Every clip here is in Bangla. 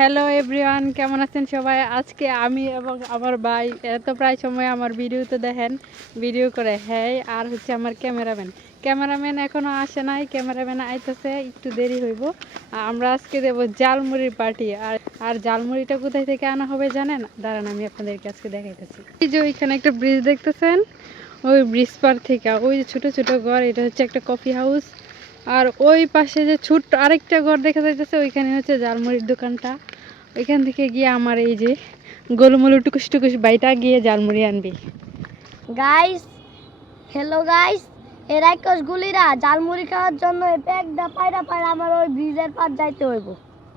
হ্যালো এভরিওয়ান, কেমন আছেন সবাই? আজকে আমি এবং আমার ভাই এত প্রায় সময় আমার ভিডিওতে দেখেন ভিডিও করে, হ্যাঁ। আর হচ্ছে আমার ক্যামেরাম্যান এখনো আসে নাই। ক্যামেরাম্যান আইতেছে, একটু দেরি হইব। আমরা আজকে দেবো জালমুড়ির পার্টি। আর জালমুড়িটা কোথায় থেকে আনা হবে জানেন? দাঁড়ান, আমি আপনাদেরকে আজকে দেখাইতেছি। এই যে ওইখানে একটা ব্রিজ দেখতেছেন, ওই ব্রিজ পার থেকে ওই যে ছোট ছোট ঘর, এটা হচ্ছে একটা কফি হাউস। আর ওই পাশে যে ছোট্ট আরেকটা ঘর দেখা যাইতেছে, ওইখানে হচ্ছে জালমুড়ির দোকানটা। ওইখান থেকে গিয়ে আমার এই যে গোলমলু টুকুস টুকুস বাইটা গিয়ে জালমুড়ি আনবি। গাইস, হ্যালো গাইস, এই রাক্ষস গুলিরা জালমুড়ি খাওয়ার জন্য একটা পায়রা আমার ওই ব্রিজের পার যাইতে হইব।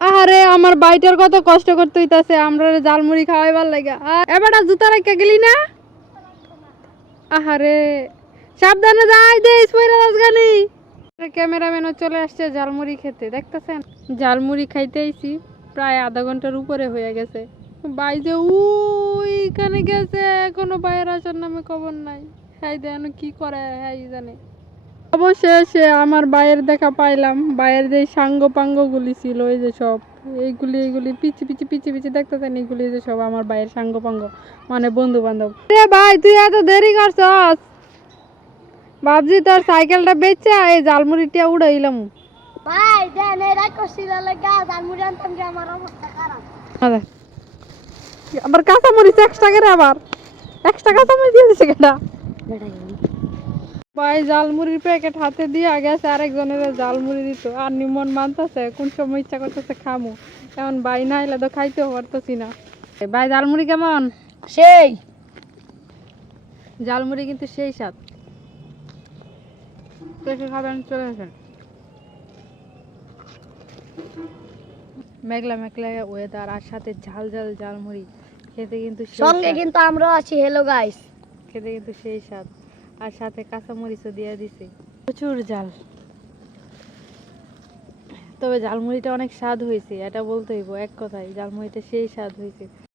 আরে আমার বাইটার কত কষ্ট করতে হইতাছে আমরা জালমুড়ি খাওয়াইবার লাগে। এবারটা জুতা রেখে গেলি না? আহারে, সাবধানে যাই দেশ পয়রা রাজগানি। ক্যামেরাম্যানও চলে আসছে জালমুড়ি খেতে, দেখতেছেন? জালমুড়ি খাইতে আইছি, প্রায় আধা ঘন্টার উপরে হয়ে গেছে। ভাই যে ওইখানে গেছে, এখনো বাইরে আসার নামে খবর নাই। হ্যাঁ দেন কি করে, হ্যাঁ জানে। অবশেষে আমার বাইয়ের দেখা পাইলাম। বাইয়ের যে সাঙ্গ পাঙ্গ গুলি ছিল, এই যে সব এইগুলি পিছি পিছি দেখতেছেন, এইগুলি যে সব আমার বাইয়ের সাঙ্গ পাঙ্গ, মানে বন্ধু বান্ধব। রে ভাই, তুই এত দেরি করছস? ভাবছি তোর সাইকেলটা বেচে এই জালমুড়িটা উড়াইলাম। ভাই দেন, এই রাক্ষসীরা লাগা জালমুড়ি আনতাম যে আমার অবস্থা খারাপ। আবার কাঁচামরিচ এক্সট্রা করে, আবার এক্সট্রা কাঁচামরিচ দিয়ে দিছে কেটা? ভাই জালমুড়ির প্যাকেট হাতে দিয়ে গেছে, আরেকজনের জালমুড়ি দিত। আর নিমন মানতেছে, কোন সময় ইচ্ছা করতেছে খামু। এখন ভাই না এলে তো খাইতেও পারতেছি না। ভাই জালমুড়ি কেমন? সেই জালমুড়ি কিন্তু সেই স্বাদ। দেখে খাবেন, চলে আসেন। মেঘলা মেঘলা ওয়েদার, আর সাথে ঝাল ঝাল জালমুড়ি খেতে কিন্তু সঙ্গে কিন্তু আমরাও আছি। হ্যালো গাইস, খেতে কিন্তু সেই স্বাদ। আর সাথে কাঁচামরিচও দিয়ে দিছে, প্রচুর ঝাল। তবে ঝালমুড়িটা অনেক স্বাদ হয়েছে, এটা বলতে হইব এক কথায়, ঝালমুড়িটা সেই স্বাদ হয়েছে।